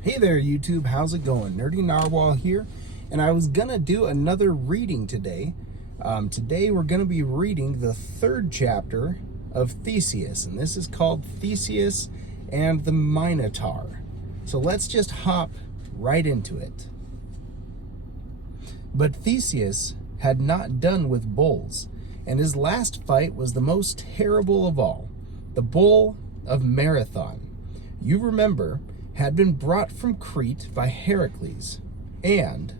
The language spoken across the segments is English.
Hey there, YouTube. How's it going? Nerdy Narwhal here, and I was gonna do another reading today. Today we're gonna be reading the third chapter of Theseus, and this is called Theseus and the Minotaur. So let's just hop right into it. But Theseus had not done with bulls, and his last fight was the most terrible of all, the bull of Marathon. You remember, had been brought from Crete by Heracles, and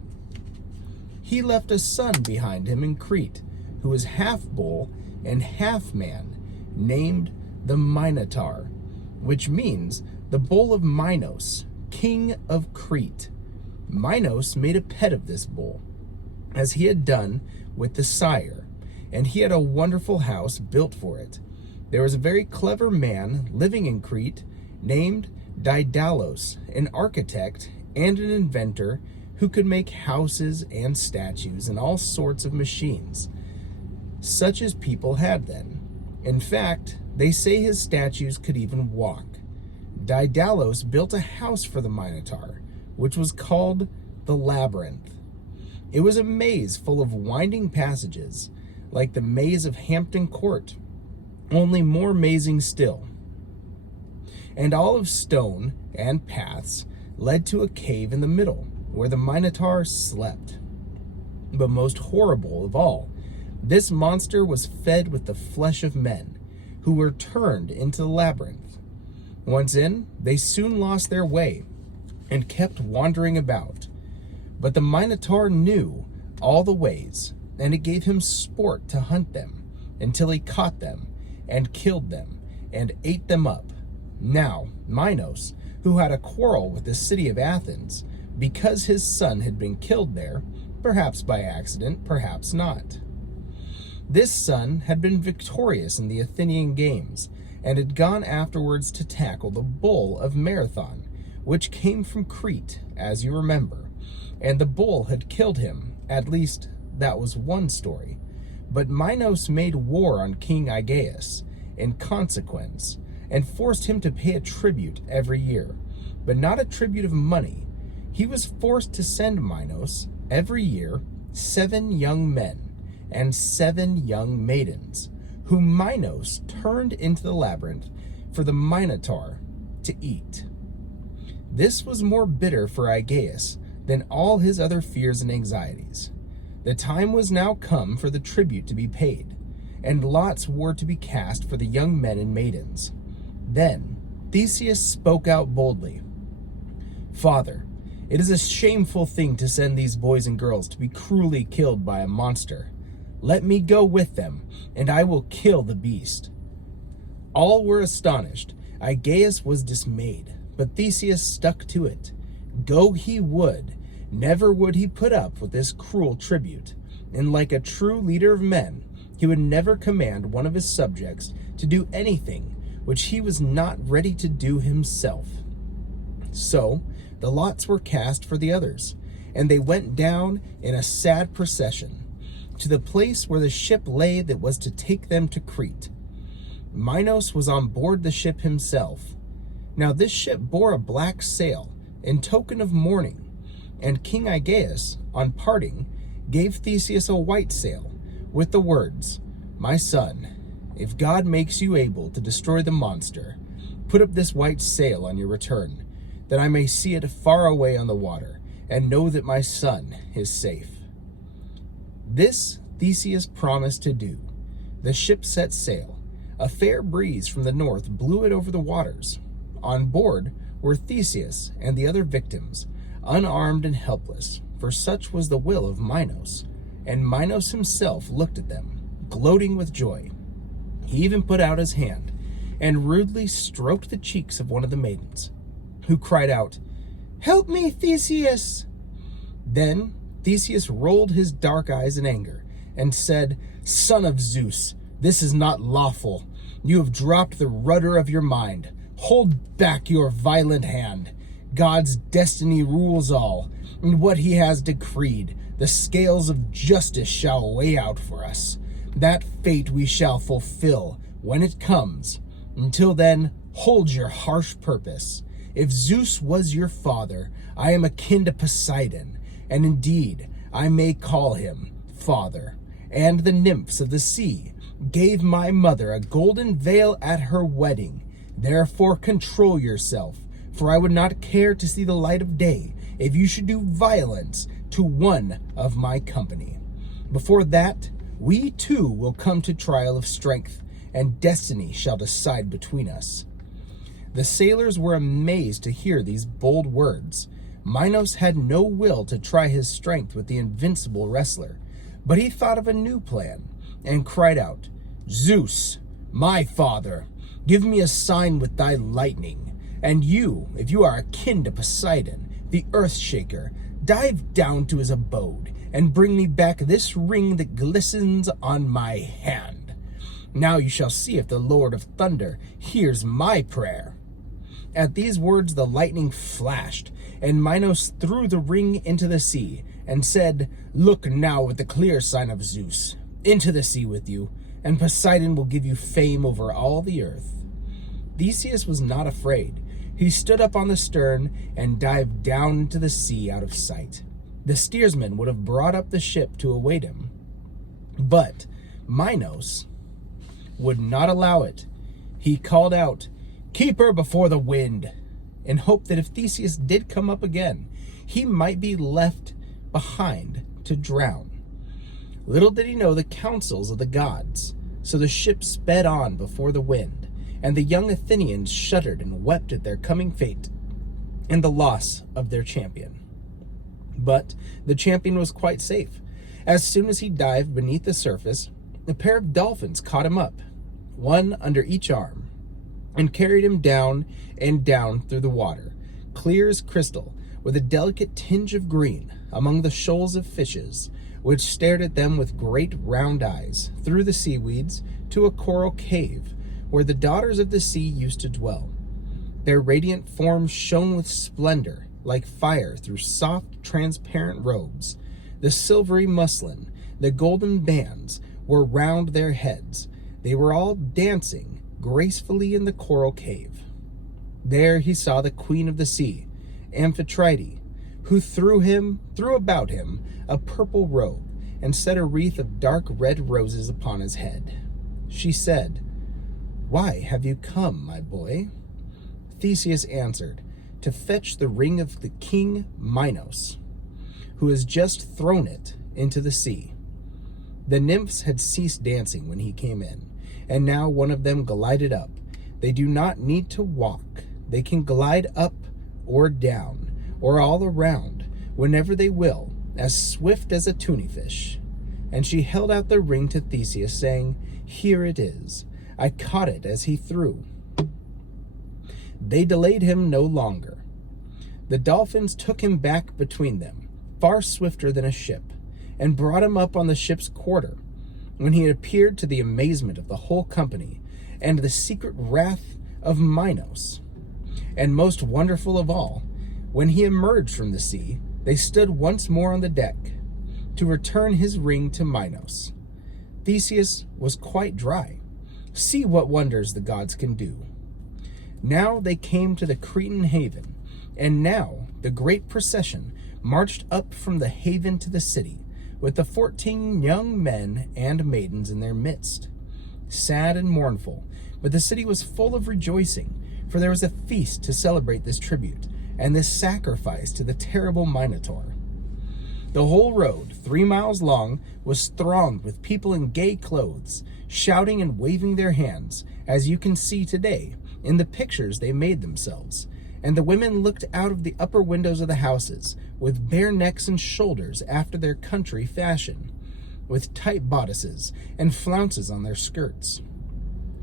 he left a son behind him in Crete, who was half bull and half man, named the Minotaur, which means the bull of Minos, king of Crete. Minos made a pet of this bull, as he had done with the sire, and he had a wonderful house built for it. There was a very clever man living in Crete named Daedalus, an architect and an inventor who could make houses and statues and all sorts of machines, such as people had then. In fact, they say his statues could even walk. Daedalus built a house for the Minotaur, which was called the Labyrinth. It was a maze full of winding passages, like the maze of Hampton Court, only more amazing still. And all of stone and paths led to a cave in the middle, where the Minotaur slept. But most horrible of all, this monster was fed with the flesh of men, who were turned into the labyrinth. Once in, they soon lost their way, and kept wandering about. But the Minotaur knew all the ways, and it gave him sport to hunt them, until he caught them, and killed them, and ate them up. Now, Minos, who had a quarrel with the city of Athens, because his son had been killed there, perhaps by accident, perhaps not. This son had been victorious in the Athenian games, and had gone afterwards to tackle the bull of Marathon, which came from Crete, as you remember, and the bull had killed him, at least that was one story. But Minos made war on King Aegeus in consequence, and forced him to pay a tribute every year, but not a tribute of money. He was forced to send Minos every year 7 young men and 7 young maidens, whom Minos turned into the labyrinth for the Minotaur to eat. This was more bitter for Aegeus than all his other fears and anxieties. The time was now come for the tribute to be paid, and lots were to be cast for the young men and maidens. Then Theseus spoke out boldly. "Father, it is a shameful thing to send these boys and girls to be cruelly killed by a monster. Let me go with them, and I will kill the beast." All were astonished. Aegeus was dismayed, but Theseus stuck to it. Go he would. Never would he put up with this cruel tribute, and like a true leader of men, he would never command one of his subjects to do anything which he was not ready to do himself. So the lots were cast for the others, and they went down in a sad procession to the place where the ship lay that was to take them to Crete. Minos was on board the ship himself. Now this ship bore a black sail in token of mourning, and King Aegeus, on parting, gave Theseus a white sail with the words, "My son, if God makes you able to destroy the monster, put up this white sail on your return, that I may see it far away on the water, and know that my son is safe." This Theseus promised to do. The ship set sail. A fair breeze from the north blew it over the waters. On board were Theseus and the other victims, unarmed and helpless, for such was the will of Minos, and Minos himself looked at them, gloating with joy. He even put out his hand and rudely stroked the cheeks of one of the maidens, who cried out, "Help me, Theseus!" Then Theseus rolled his dark eyes in anger and said, "Son of Zeus, this is not lawful. You have dropped the rudder of your mind. Hold back your violent hand. God's destiny rules all, and what he has decreed, the scales of justice shall weigh out for us. That fate we shall fulfill when it comes. Until then, hold your harsh purpose. If Zeus was your father, I am akin to Poseidon, and indeed I may call him father. And the nymphs of the sea gave my mother a golden veil at her wedding. Therefore control yourself, for I would not care to see the light of day if you should do violence to one of my company. Before that, we too will come to trial of strength, and destiny shall decide between us." The sailors were amazed to hear these bold words. Minos had no will to try his strength with the invincible wrestler, but he thought of a new plan and cried out, "Zeus, my father, give me a sign with thy lightning. And you, if you are akin to Poseidon, the earth shaker, dive down to his abode and bring me back this ring that glistens on my hand. Now you shall see if the Lord of Thunder hears my prayer." At these words the lightning flashed, and Minos threw the ring into the sea and said, "Look now with the clear sign of Zeus. Into the sea with you, and Poseidon will give you fame over all the earth." Theseus was not afraid. He stood up on the stern and dived down into the sea out of sight. The steersman would have brought up the ship to await him, but Minos would not allow it. He called out, "Keep her before the wind," in hope that if Theseus did come up again, he might be left behind to drown. Little did he know the counsels of the gods, so the ship sped on before the wind, and the young Athenians shuddered and wept at their coming fate and the loss of their champion. But the champion was quite safe. As soon as he dived beneath the surface, a pair of dolphins caught him up, one under each arm, and carried him down and down through the water, clear as crystal, with a delicate tinge of green, among the shoals of fishes, which stared at them with great round eyes, through the seaweeds, to a coral cave, where the daughters of the sea used to dwell. Their radiant forms shone with splendor, like fire through soft, transparent robes. The silvery muslin, the golden bands, were round their heads. They were all dancing gracefully in the coral cave. There he saw the queen of the sea, Amphitrite, who threw about him a purple robe and set a wreath of dark red roses upon his head. She said, "Why have you come, my boy?" Theseus answered, "To fetch the ring of the king Minos, who has just thrown it into the sea." The nymphs had ceased dancing when he came in, and now one of them glided up. They do not need to walk. They can glide up or down, or all around, whenever they will, as swift as a tunnyfish. And she held out the ring to Theseus, saying, "Here it is. I caught it as he threw." They delayed him no longer. The dolphins took him back between them, far swifter than a ship, and brought him up on the ship's quarter, when he had appeared to the amazement of the whole company, and the secret wrath of Minos. And most wonderful of all, when he emerged from the sea, they stood once more on the deck, to return his ring to Minos. Theseus was quite dry. See what wonders the gods can do. Now they came to the Cretan haven, and now the great procession marched up from the haven to the city, with the 14 young men and maidens in their midst. Sad and mournful, but the city was full of rejoicing, for there was a feast to celebrate this tribute, and this sacrifice to the terrible Minotaur. The whole road, 3 miles long, was thronged with people in gay clothes, shouting and waving their hands, as you can see today in the pictures they made themselves. And the women looked out of the upper windows of the houses, with bare necks and shoulders after their country fashion, with tight bodices and flounces on their skirts.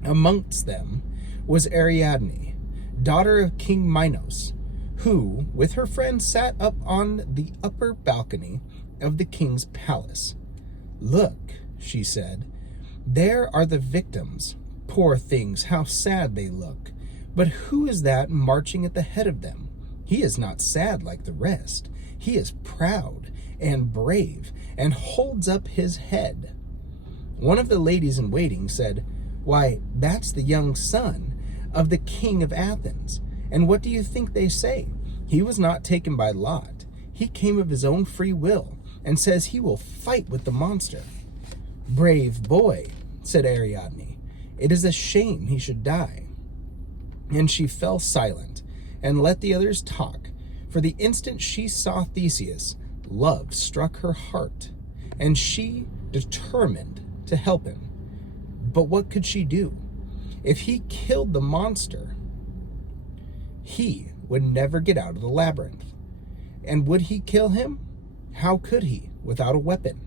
Amongst them was Ariadne, daughter of King Minos, who, with her friend, sat up on the upper balcony of the king's palace. "Look," she said, "there are the victims. Poor things, how sad they look. But who is that marching at the head of them? He is not sad like the rest. He is proud and brave and holds up his head." One of the ladies in waiting said, "Why, that's the young son of the king of Athens, And what do you think they say? He was not taken by lot. He came of his own free will, and says he will fight with the monster." "Brave boy," said Ariadne. "It is a shame he should die." And she fell silent, and let the others talk. For the instant she saw Theseus, love struck her heart, and she determined to help him. But what could she do? If he killed the monster, he would never get out of the labyrinth. And would he kill him? How could he, without a weapon?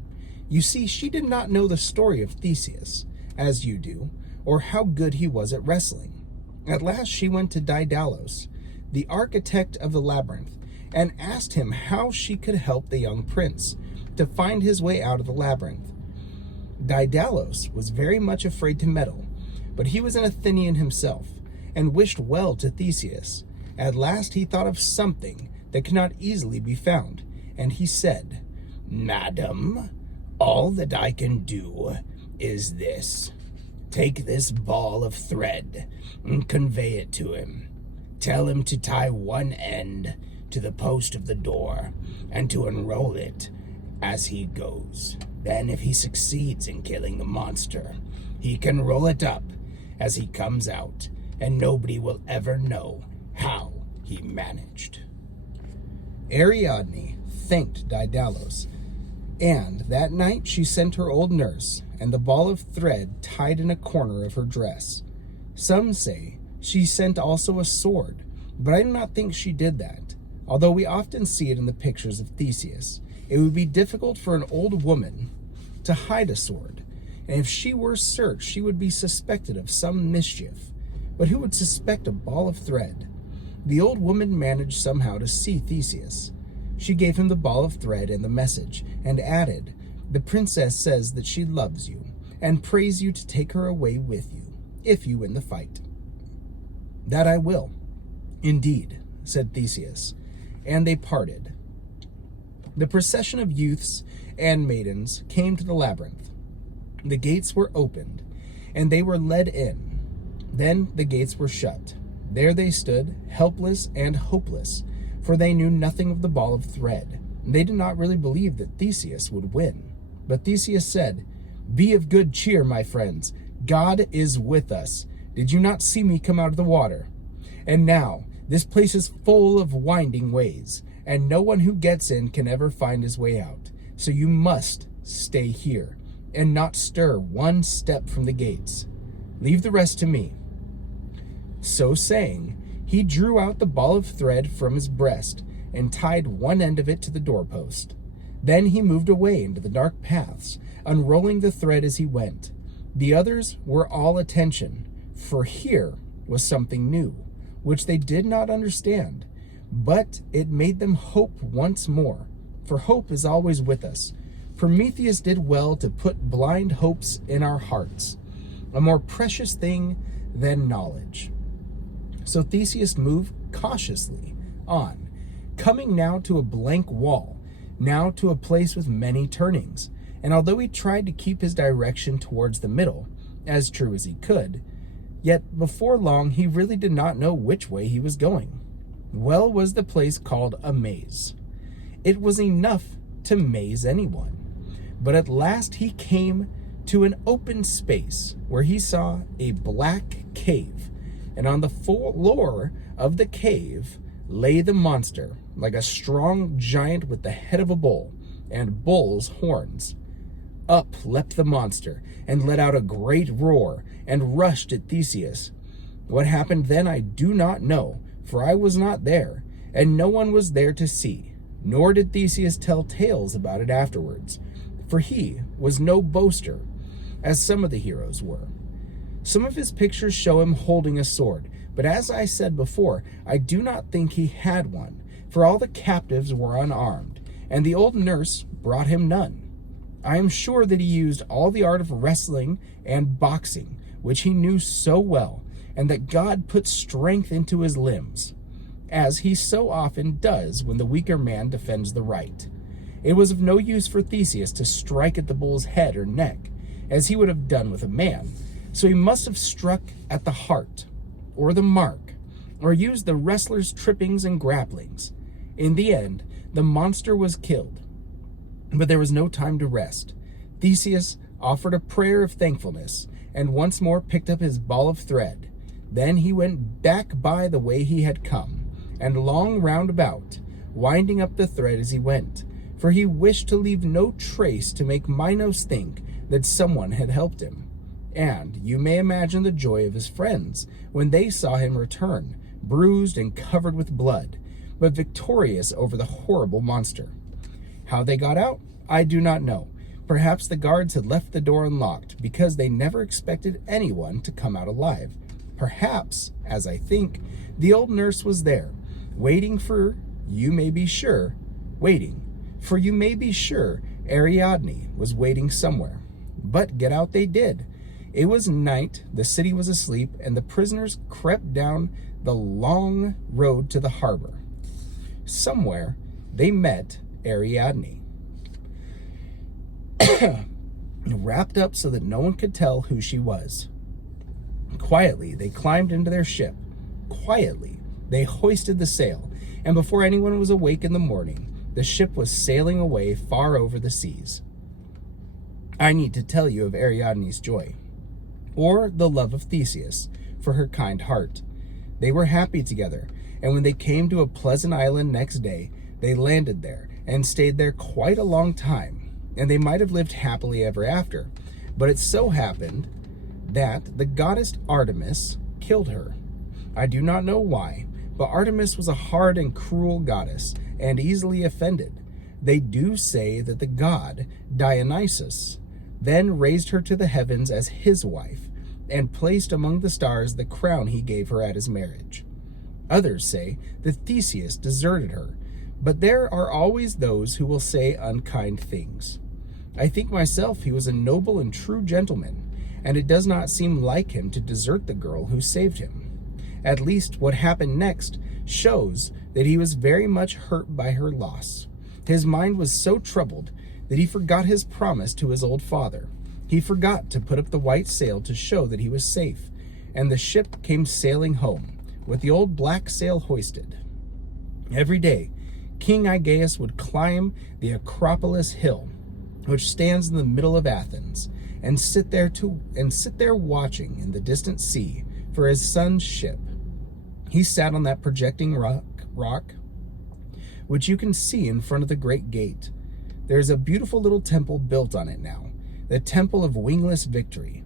You see, she did not know the story of Theseus, as you do, or how good he was at wrestling. At last she went to Daedalus, the architect of the labyrinth, and asked him how she could help the young prince to find his way out of the labyrinth. Daedalus was very much afraid to meddle, but he was an Athenian himself, and wished well to Theseus. At last he thought of something that could not easily be found, and he said, "Madam, all that I can do is this. Take this ball of thread and convey it to him. Tell him to tie one end to the post of the door and to unroll it as he goes. Then if he succeeds in killing the monster, he can roll it up as he comes out, and nobody will ever know how he managed." Ariadne thanked Daedalus, and that night she sent her old nurse and the ball of thread tied in a corner of her dress. Some say she sent also a sword, but I do not think she did that. Although we often see it in the pictures of Theseus, it would be difficult for an old woman to hide a sword, and if she were searched, she would be suspected of some mischief. But who would suspect a ball of thread? The old woman managed somehow to see Theseus. She gave him the ball of thread and the message, and added, "The princess says that she loves you, and prays you to take her away with you, if you win the fight." "That I will, indeed," said Theseus, and they parted. The procession of youths and maidens came to the labyrinth. The gates were opened, and they were led in. Then the gates were shut. There they stood, helpless and hopeless, for they knew nothing of the ball of thread. They did not really believe that Theseus would win. But Theseus said, "Be of good cheer, my friends. God is with us. Did you not see me come out of the water? And now, this place is full of winding ways, and no one who gets in can ever find his way out. So you must stay here, and not stir one step from the gates. Leave the rest to me." So saying, he drew out the ball of thread from his breast and tied one end of it to the doorpost. Then he moved away into the dark paths, unrolling the thread as he went. The others were all attention, for here was something new, which they did not understand, but it made them hope once more, for hope is always with us. Prometheus did well to put blind hopes in our hearts, a more precious thing than knowledge. So Theseus moved cautiously on, coming now to a blank wall, now to a place with many turnings, and although he tried to keep his direction towards the middle, as true as he could, yet before long he really did not know which way he was going. Well was the place called a maze. It was enough to maze anyone. But at last he came to an open space where he saw a black cave, and on the floor of the cave lay the monster, like a strong giant with the head of a bull and bull's horns. Up leapt the monster and let out a great roar and rushed at Theseus. What happened then I do not know, for I was not there, and no one was there to see, nor did Theseus tell tales about it afterwards, for he was no boaster, as some of the heroes were. Some of his pictures show him holding a sword, but as I said before, I do not think he had one, for all the captives were unarmed, and the old nurse brought him none. I am sure that he used all the art of wrestling and boxing, which he knew so well, and that God put strength into his limbs, as he so often does when the weaker man defends the right. It was of no use for Theseus to strike at the bull's head or neck, as he would have done with a man, so he must have struck at the heart, or the mark, or use the wrestler's trippings and grapplings. In the end, the monster was killed. But there was no time to rest. Theseus offered a prayer of thankfulness and once more picked up his ball of thread. Then he went back by the way he had come, and long roundabout, winding up the thread as he went, for he wished to leave no trace to make Minos think that someone had helped him. And you may imagine the joy of his friends when they saw him return, bruised and covered with blood, but victorious over the horrible monster. How they got out, I do not know. Perhaps the guards had left the door unlocked because they never expected anyone to come out alive. Perhaps, as I think, the old nurse was there, waiting for you may be sure Ariadne was waiting somewhere. But get out they did. It was night, the city was asleep, and the prisoners crept down the long road to the harbor. Somewhere they met Ariadne, wrapped up so that no one could tell who she was. Quietly, they climbed into their ship. Quietly, they hoisted the sail, and before anyone was awake in the morning, the ship was sailing away far over the seas. I need to tell you of Ariadne's joy, or the love of Theseus for her kind heart. They were happy together, and when they came to a pleasant island next day, they landed there and stayed there quite a long time, and they might have lived happily ever after. But it so happened that the goddess Artemis killed her. I do not know why, but Artemis was a hard and cruel goddess and easily offended. They do say that the god Dionysus then raised her to the heavens as his wife and placed among the stars the crown he gave her at his marriage. Others say that Theseus deserted her, but there are always those who will say unkind things. I think myself he was a noble and true gentleman, and it does not seem like him to desert the girl who saved him. At least what happened next shows that he was very much hurt by her loss. His mind was so troubled that he forgot his promise to his old father. He forgot to put up the white sail to show that he was safe, and the ship came sailing home, with the old black sail hoisted. Every day, King Aegeus would climb the Acropolis hill, which stands in the middle of Athens, and sit there watching in the distant sea for his son's ship. He sat on that projecting rock, which you can see in front of the great gate. There's a beautiful little temple built on it now, the Temple of Wingless Victory,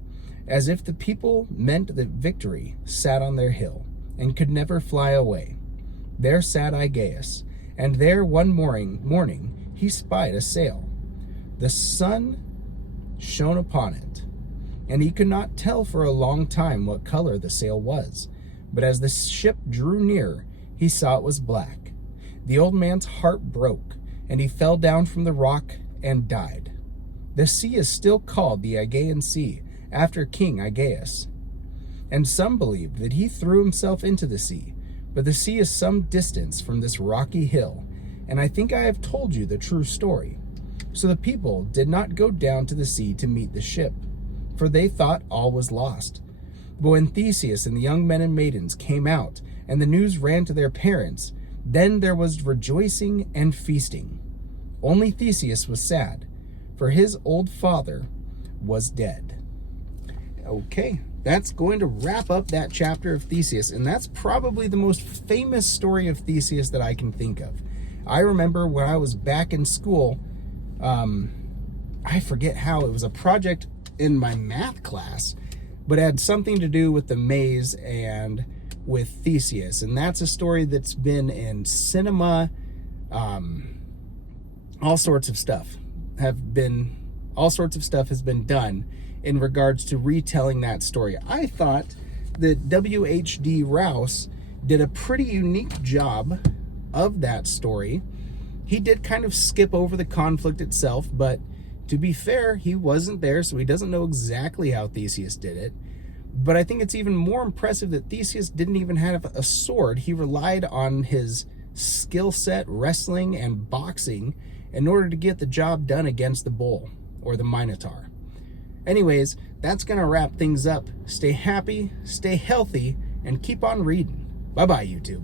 as if the people meant that victory sat on their hill and could never fly away. There sat Aegeus, and there one morning he spied a sail. The sun shone upon it, and he could not tell for a long time what color the sail was, but as the ship drew near, he saw it was black. The old man's heart broke, and he fell down from the rock and died. The sea is still called the Aegean Sea, after King Aegeus. And some believed that he threw himself into the sea, but the sea is some distance from this rocky hill, and I think I have told you the true story. So the people did not go down to the sea to meet the ship, for they thought all was lost. But when Theseus and the young men and maidens came out, and the news ran to their parents, then there was rejoicing and feasting. Only Theseus was sad, for his old father was dead. Okay, that's going to wrap up that chapter of Theseus, and that's probably the most famous story of Theseus that I can think of. I remember when I was back in school, I forget how, it was a project in my math class, but it had something to do with the maze and with Theseus, and that's a story that's been in cinema. All sorts of stuff has been done in regards to retelling that story. I thought that WHD Rouse did a pretty unique job of that story. He did kind of skip over the conflict itself, but to be fair, he wasn't there, so he doesn't know exactly how Theseus did it. But I think it's even more impressive that Theseus didn't even have a sword. He relied on his skill set, wrestling, and boxing in order to get the job done against the bull, or the Minotaur. Anyways, that's going to wrap things up. Stay happy, stay healthy, and keep on reading. Bye-bye, YouTube.